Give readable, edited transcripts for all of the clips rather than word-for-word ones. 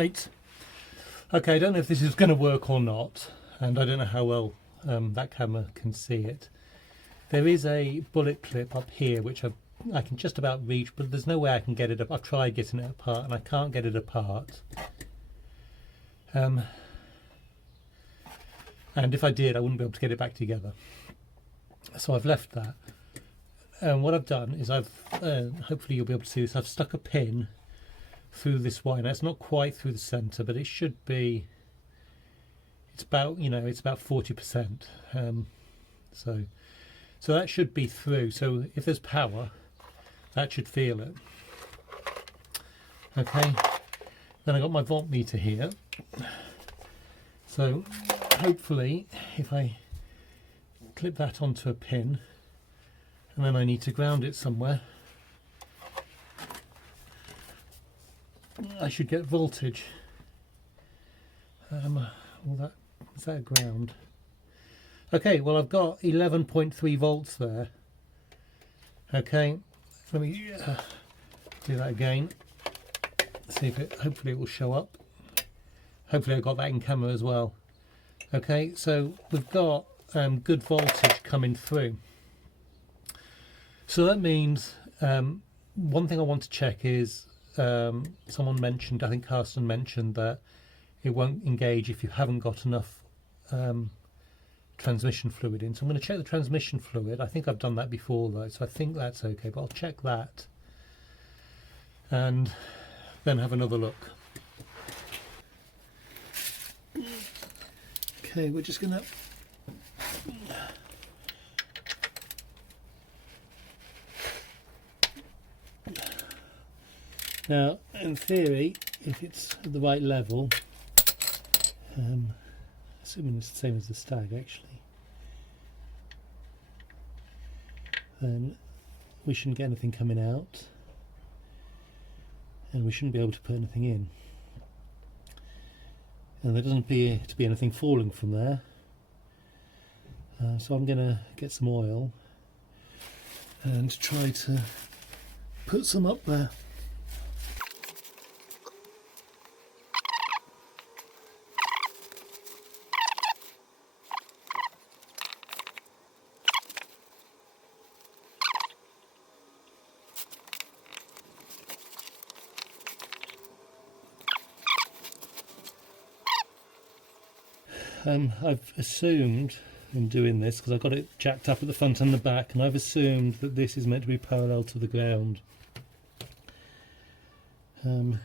Right, okay, I don't know if this is going to work or not, and I don't know how well that camera can see it. There is a bullet clip up here which I can just about reach, but there's no way I can get it up. I've tried getting it apart and I can't get it apart. And if I did, I wouldn't be able to get it back together. So I've left that. And what I've done is hopefully you'll be able to see this, I've stuck a pin through this wire. Now it's not quite through the centre, but it should be, it's about 40%. So that should be through. So if there's power, that should feel it. Okay, then I got my voltmeter here. So hopefully if I clip that onto a pin, and then I need to ground it somewhere, I should get voltage. Is that a ground? Okay, well I've got 11.3 volts there. Okay, let me do that again. See if hopefully it will show up. Hopefully I got that in camera as well. Okay, so we've got good voltage coming through. So that means one thing I want to check is someone mentioned, I think Carsten mentioned, that it won't engage if you haven't got enough transmission fluid in. So I'm going to check the transmission fluid. I think I've done that before though, so I think that's okay, but I'll check that and then have another look. Okay, we're just going to now, in theory, if it's at the right level, assuming it's the same as the stag actually, then we shouldn't get anything coming out and we shouldn't be able to put anything in. And there doesn't appear to be anything falling from there. So I'm going to get some oil and try to put some up there. I've assumed in doing this, because I've got it jacked up at the front and the back, and I've assumed that this is meant to be parallel to the ground. Can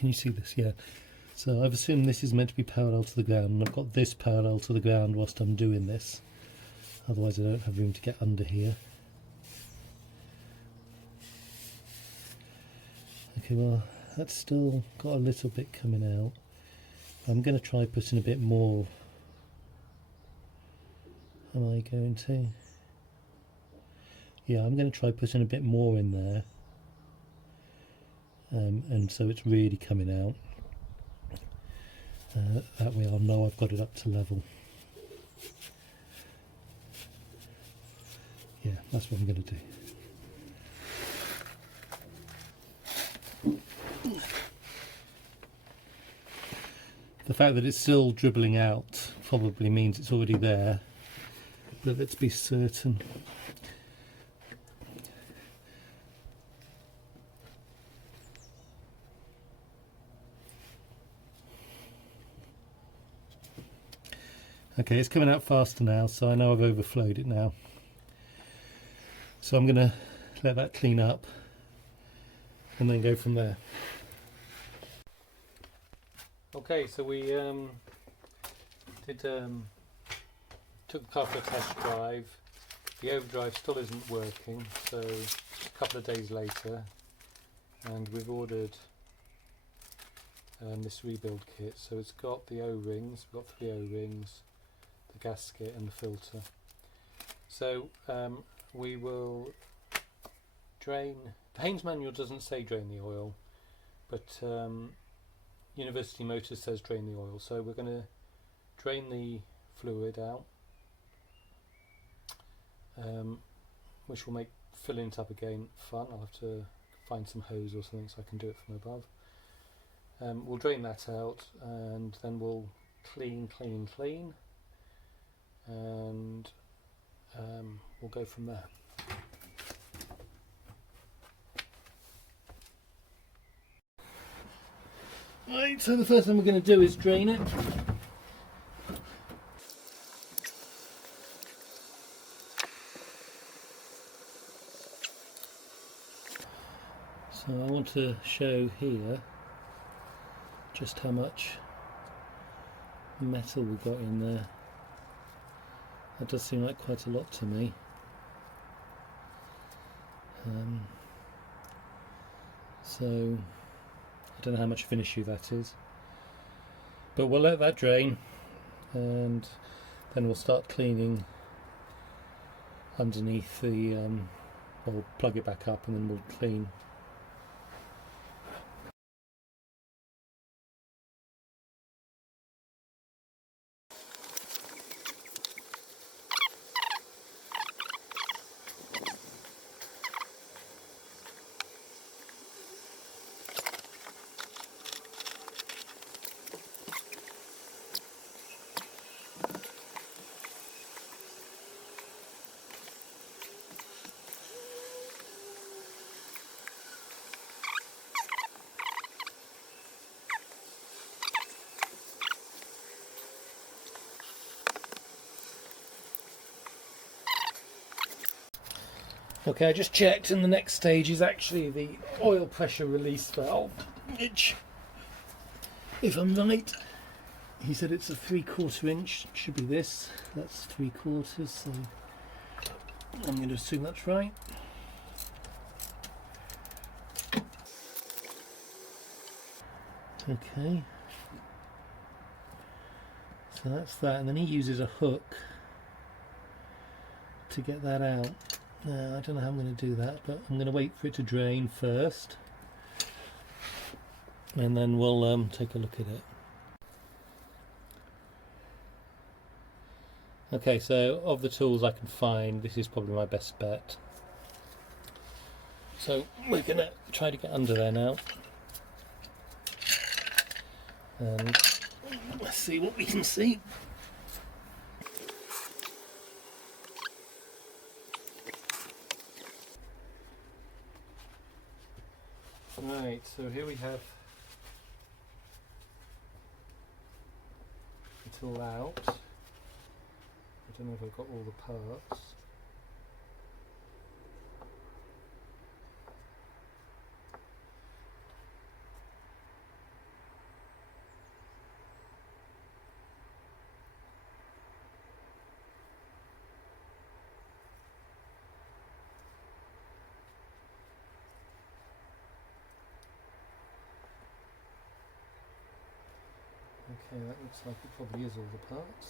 you see this? Yeah. So I've assumed this is meant to be parallel to the ground, and I've got this parallel to the ground whilst I'm doing this. Otherwise I don't have room to get under here. Okay, well that's still got a little bit coming out. I'm going to try putting a bit more. Am I going to? Yeah, I'm going to try putting a bit more in there. And so it's really coming out. That way I'll know I've got it up to level. Yeah, that's what I'm going to do. The fact that it's still dribbling out probably means it's already there, but let's be certain. Okay, it's coming out faster now, so I know I've overflowed it now. So I'm going to let that clean up and then go from there. Okay, so we took the car for a test drive. The overdrive still isn't working, so a couple of days later, and we've ordered this rebuild kit. So it's got the O-rings, we've got 3 O-rings, the gasket and the filter. So we will drain, the Haynes manual doesn't say drain the oil, but University Motors says drain the oil, so we're going to drain the fluid out, which will make filling it up again fun. I'll have to find some hose or something so I can do it from above. We'll drain that out and then we'll clean, and we'll go from there. Right, so the first thing we're going to do is drain it. So I want to show here just how much metal we've got in there. That does seem like quite a lot to me. So I don't know how much of an issue that is, but we'll let that drain and then we'll start cleaning underneath the we'll plug it back up and then we'll clean. Okay, I just checked and the next stage is actually the oil pressure release valve, which, if I'm right, he said it's a 3/4 inch, should be this, that's 3/4, so I'm going to assume that's right. Okay, so that's that, and then he uses a hook to get that out. Now, I don't know how I'm going to do that, but I'm going to wait for it to drain first and then we'll take a look at it. Okay, so of the tools I can find, this is probably my best bet. So we're going to try to get under there now and let's see what we can see. Right, so here we have it all out. I don't know if I've got all the parts. Okay, that looks like it probably is all the parts.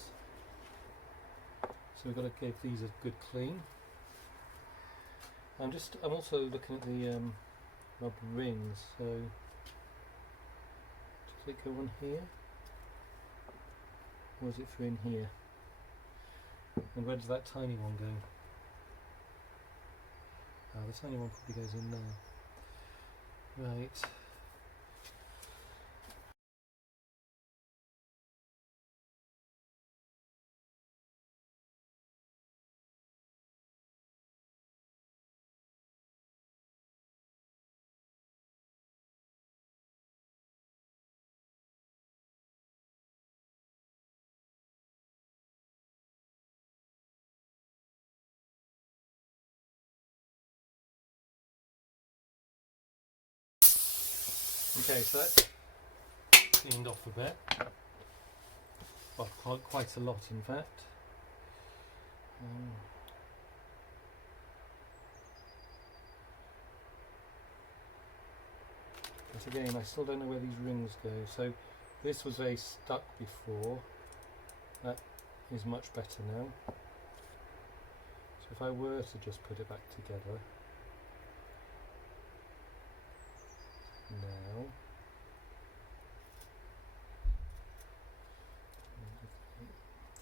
So we've got to give these a good clean. I'm also looking at the rubber rings. So does it go on here, or is it for in here? And where does that tiny one go? Oh, the tiny one probably goes in there. Right. Okay, so that's cleaned off a bit. Well, quite a lot in fact. But again, I still don't know where these rings go. So this was very stuck before. That is much better now. So if I were to just put it back together now.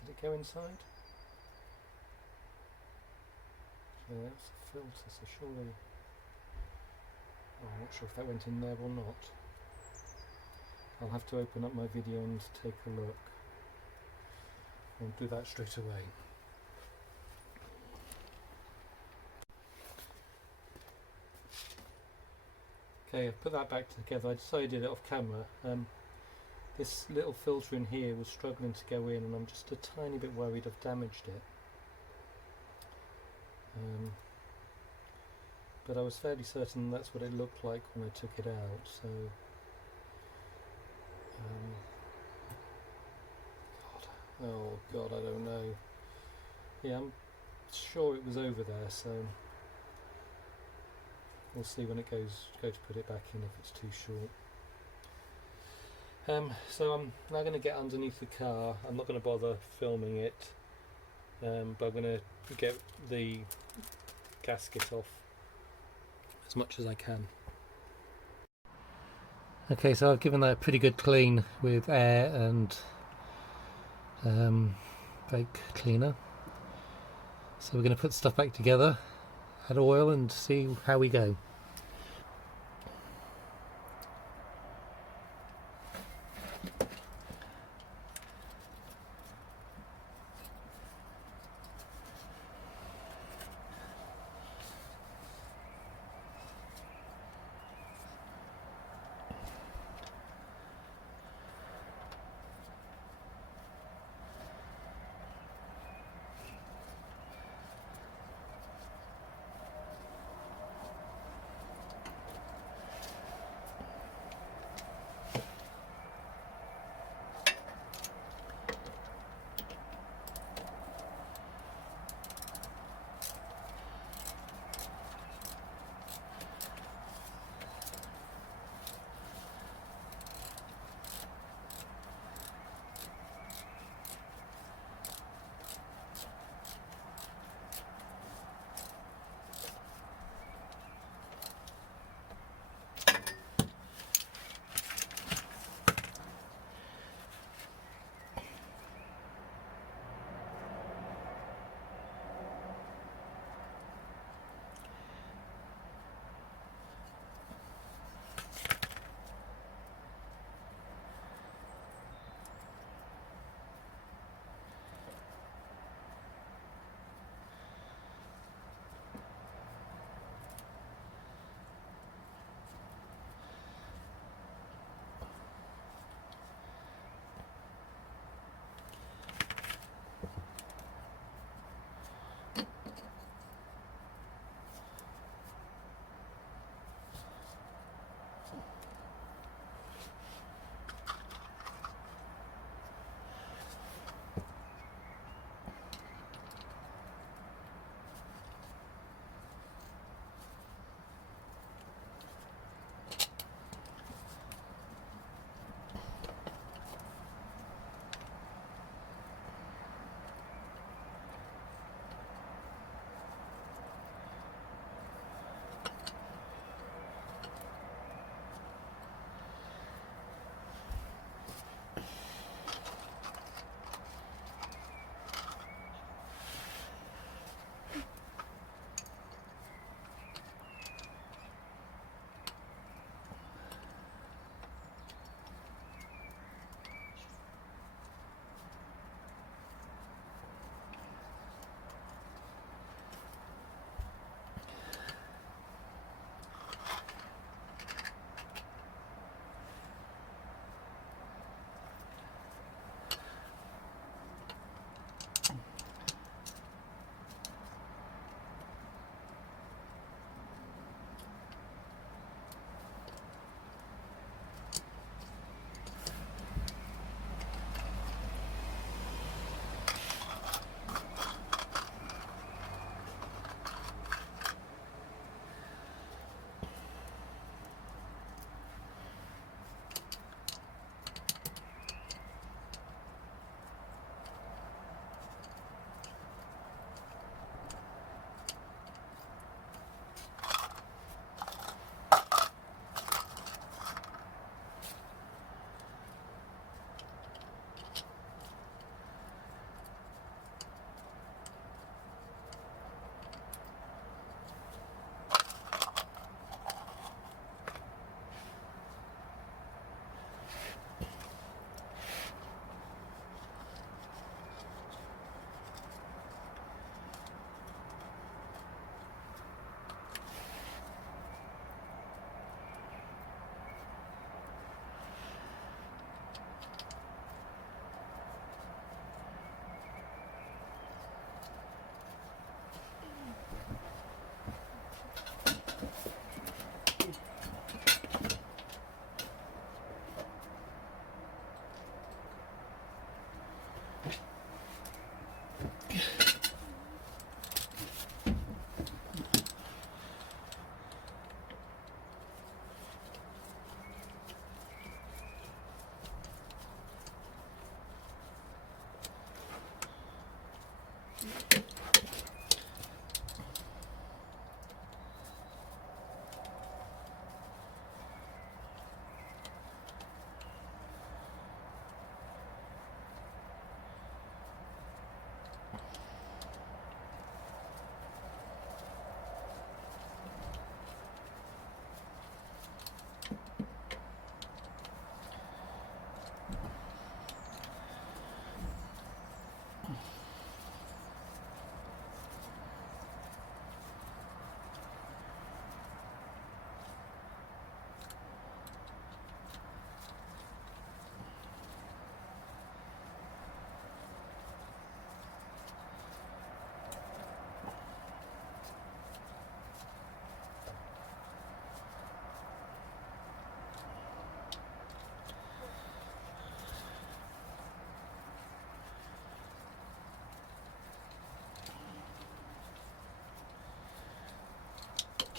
Did it go inside? Yeah, that's a filter, so surely. I'm not sure if that went in there or not. I'll have to open up my video and take a look. I'll do that straight away. Okay, I've put that back together. I decided to do it off camera. This little filter in here was struggling to go in, and I'm just a tiny bit worried I've damaged it. But I was fairly certain that's what it looked like when I took it out, so oh god, I don't know. Yeah, I'm sure it was over there, so we'll see when it goes to put it back in if it's too short. So I'm now going to get underneath the car. I'm not going to bother filming it, but I'm going to get the gasket off as much as I can. Okay, so I've given that a pretty good clean with air and brake cleaner. So we're going to put stuff back together, add oil and see how we go.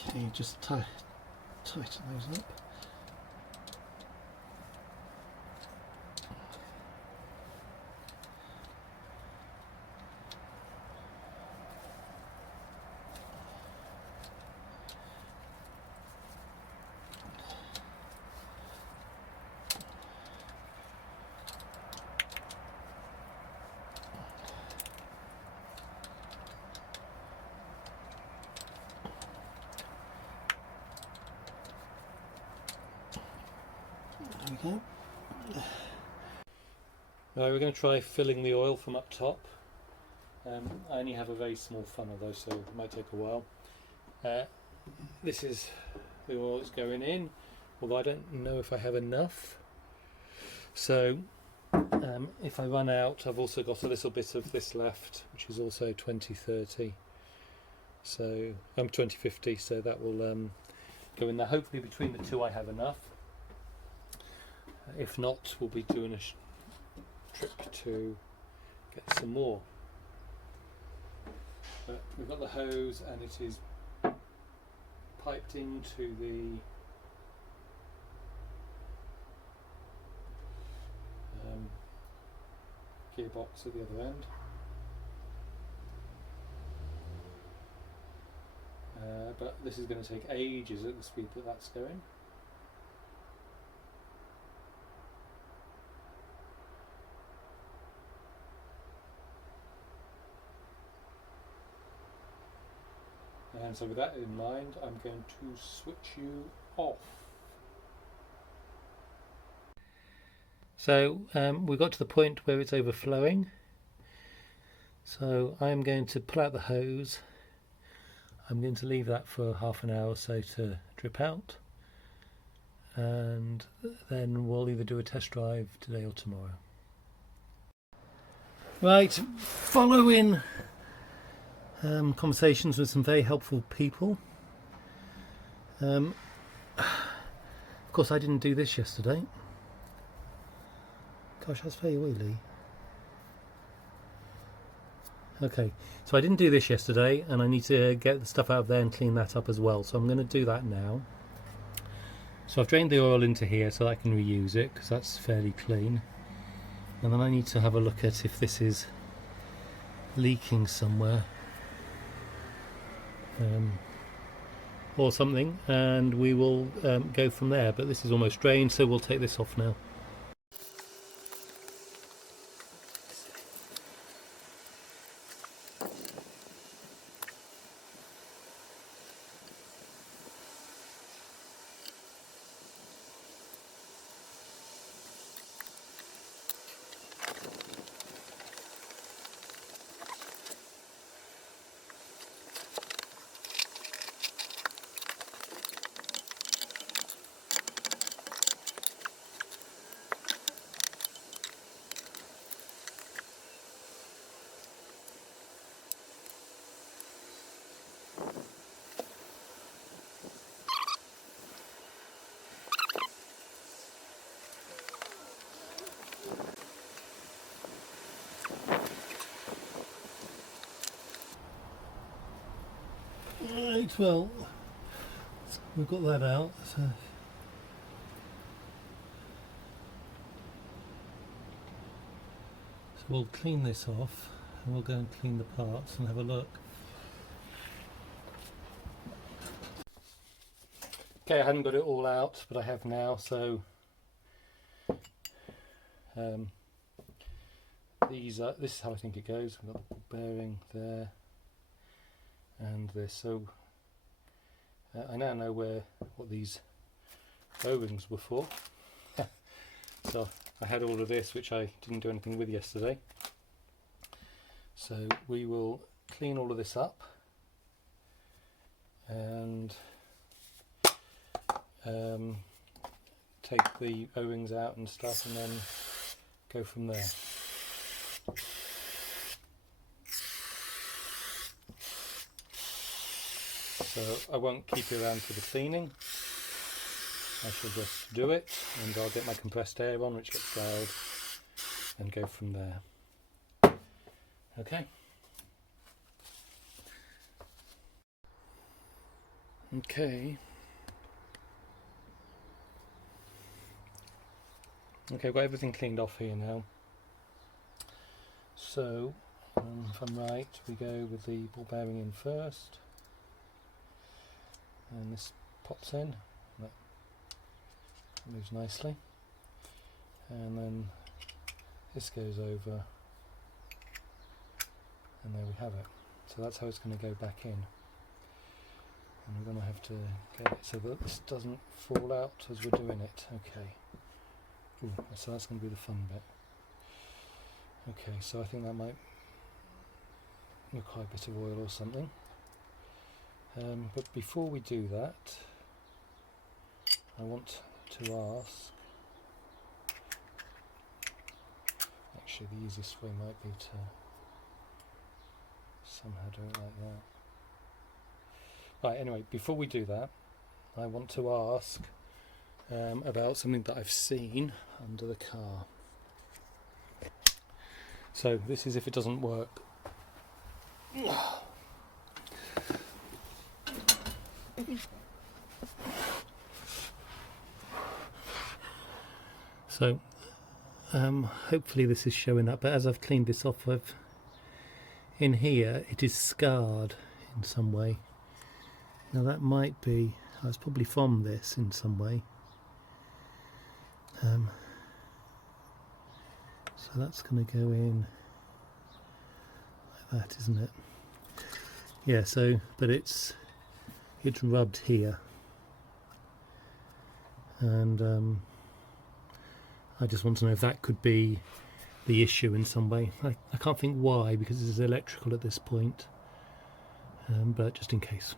Okay, just tighten those up. There we go. Right, we're going to try filling the oil from up top. I only have a very small funnel though, so it might take a while. This is the oil that's going in, although I don't know if I have enough. So if I run out, I've also got a little bit of this left, which is also 2030. So 2050. So that will go in there. Hopefully between the two I have enough. If not, we'll be doing a trip to get some more. But we've got the hose and it is piped into the gearbox at the other end. But this is going to take ages at the speed that that's going. And so with that in mind, I'm going to switch you off. So we got to the point where it's overflowing. So I'm going to pull out the hose. I'm going to leave that for half an hour or so to drip out. And then we'll either do a test drive today or tomorrow. Right, following conversations with some very helpful people. Of course, I didn't do this yesterday. Gosh, that's very oily. Okay, so I didn't do this yesterday, and I need to get the stuff out of there and clean that up as well. So I'm going to do that now. So I've drained the oil into here so that I can reuse it, because that's fairly clean. And then I need to have a look at if this is leaking somewhere. Or something, and we will go from there. But this is almost drained, so we'll take this off now. Well, we've got that out. So we'll clean this off and we'll go and clean the parts and have a look. Okay, I hadn't got it all out, but I have now, so this is how I think it goes. We've got the bearing there and this, so I now know what these O-rings were for. So I had all of this, which I didn't do anything with yesterday. So we will clean all of this up and take the O-rings out and stuff, and then go from there. So I won't keep you around for the cleaning. I shall just do it, and I'll get my compressed air on, which gets loud, and go from there. Okay. Okay, I've got everything cleaned off here now. So, if I'm right, we go with the ball bearing in first, and this pops in, that moves nicely, and then this goes over, and there we have it. So that's how it's going to go back in. And we're going to have to get it so that this doesn't fall out as we're doing it. Okay. Ooh, so that's going to be the fun bit. Okay, so I think that might require a bit of oil or something. But before we do that, I want to ask, actually the easiest way might be to somehow do it like that. Right, anyway, before we do that, I want to ask about something that I've seen under the car. So this is if it doesn't work. So hopefully this is showing up, but as I've cleaned this off, in here it is scarred in some way. Now that might be, it's probably from this in some way. So that's going to go in like that, isn't it? Yeah, so, but it's rubbed here. And I just want to know if that could be the issue in some way. I can't think why, because this is electrical at this point, but just in case.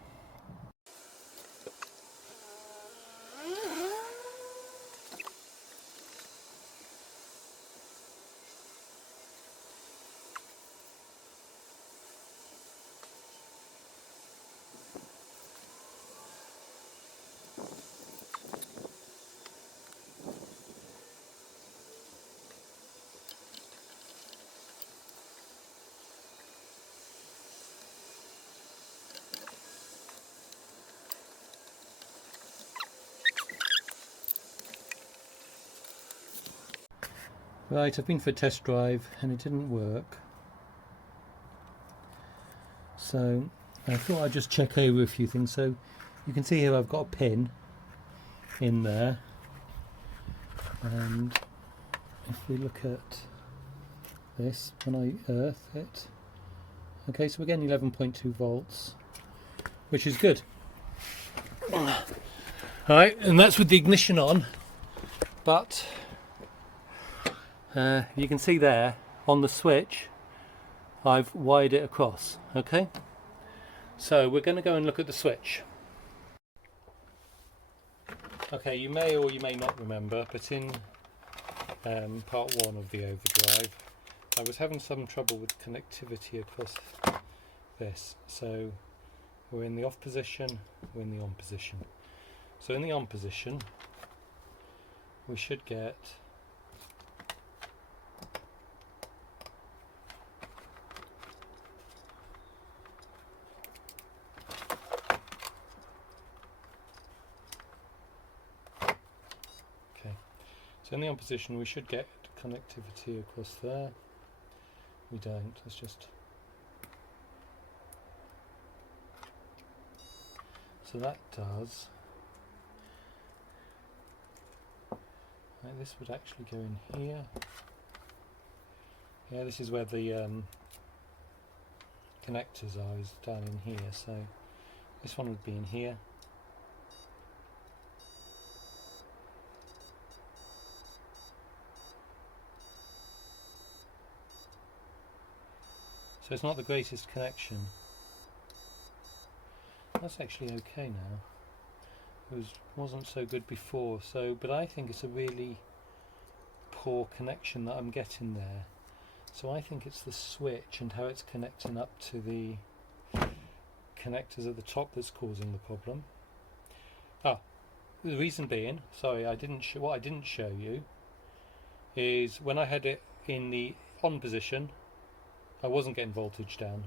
Right, I've been for a test drive and it didn't work. So I thought I'd just check over a few things. So you can see here I've got a pin in there. And if we look at this, when I earth it, okay, so we're getting 11.2 volts, which is good. Alright, and that's with the ignition on, but you can see there on the switch I've wired it across. Okay, so we're going to go and look at the switch. Okay, you may or you may not remember, but in part 1 of the Overdrive I was having some trouble with connectivity across this. So we're in the off position, we're in the on position. So in the on position we should get So in the on position we should get connectivity across there. We don't. Let's just... So that does... Right, this would actually go in here. Yeah, this is where the connectors are, is down in here. So this one would be in here. So it's not the greatest connection. That's actually okay now. It wasn't so good before. So, but I think it's a really poor connection that I'm getting there. So I think it's the switch and how it's connecting up to the connectors at the top that's causing the problem. The reason being, sorry, what I didn't show you is when I had it in the on position, I wasn't getting voltage down.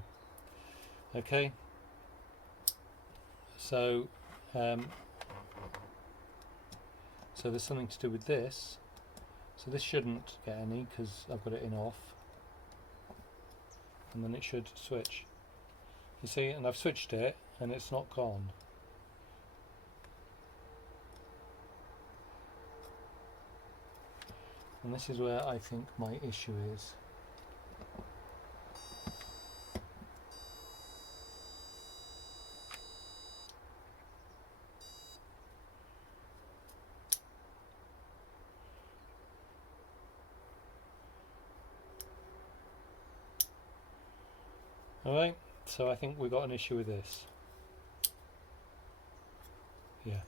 Okay, so so there's something to do with this. So this shouldn't get any because I've got it in off, and then it should switch. You see, and I've switched it and it's not gone. And this is where I think my issue is. Alright, so I think we've got an issue with this. Yeah.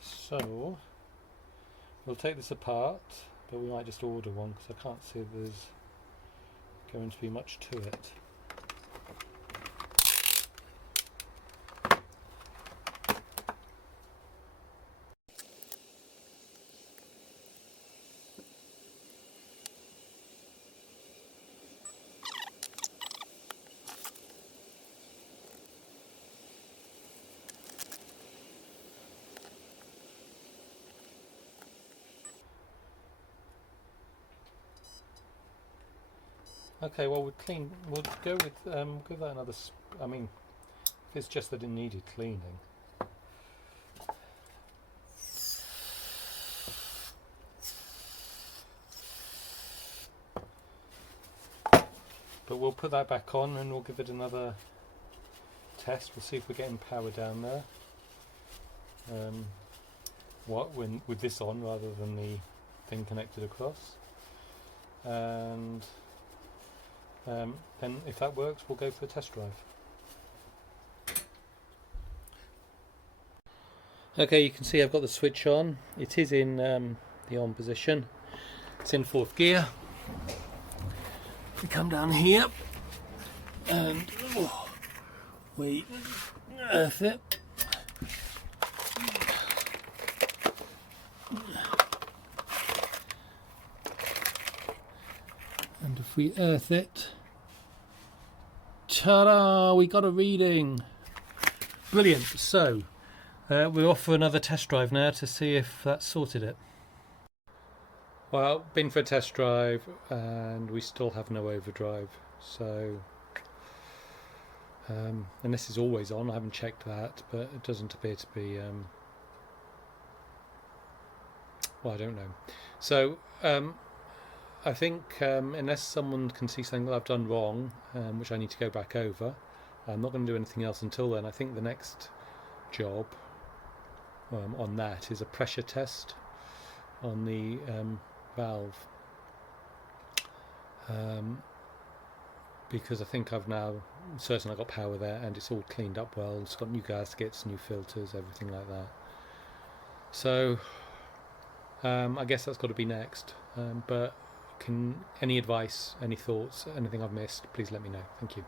So we'll take this apart, but we might just order one because I can't see there's going to be much to it. Okay, well we'll go with give that another. I mean, if it's just that it needed cleaning. But we'll put that back on and we'll give it another test. We'll see if we're getting power down there. With this on rather than the thing connected across. And then if that works, we'll go for a test drive. Okay, you can see I've got the switch on. It is in the on position. It's in 4th gear. We come down here and we earth it. And if we earth it, ta-da, we got a reading. Brilliant. So we're off for another test drive now to see if that sorted it. Well, been for a test drive and we still have no overdrive. So and this is always on, I haven't checked that, but it doesn't appear to be well, I don't know. So I think unless someone can see something that I've done wrong, which I need to go back over, I'm not going to do anything else until then. I think the next job on that is a pressure test on the valve, because I think I've now certain I got power there and it's all cleaned up well. It's got new gaskets, new filters, everything like that. So I guess that's got to be next. But any advice, any thoughts, anything I've missed, please let me know. Thank you.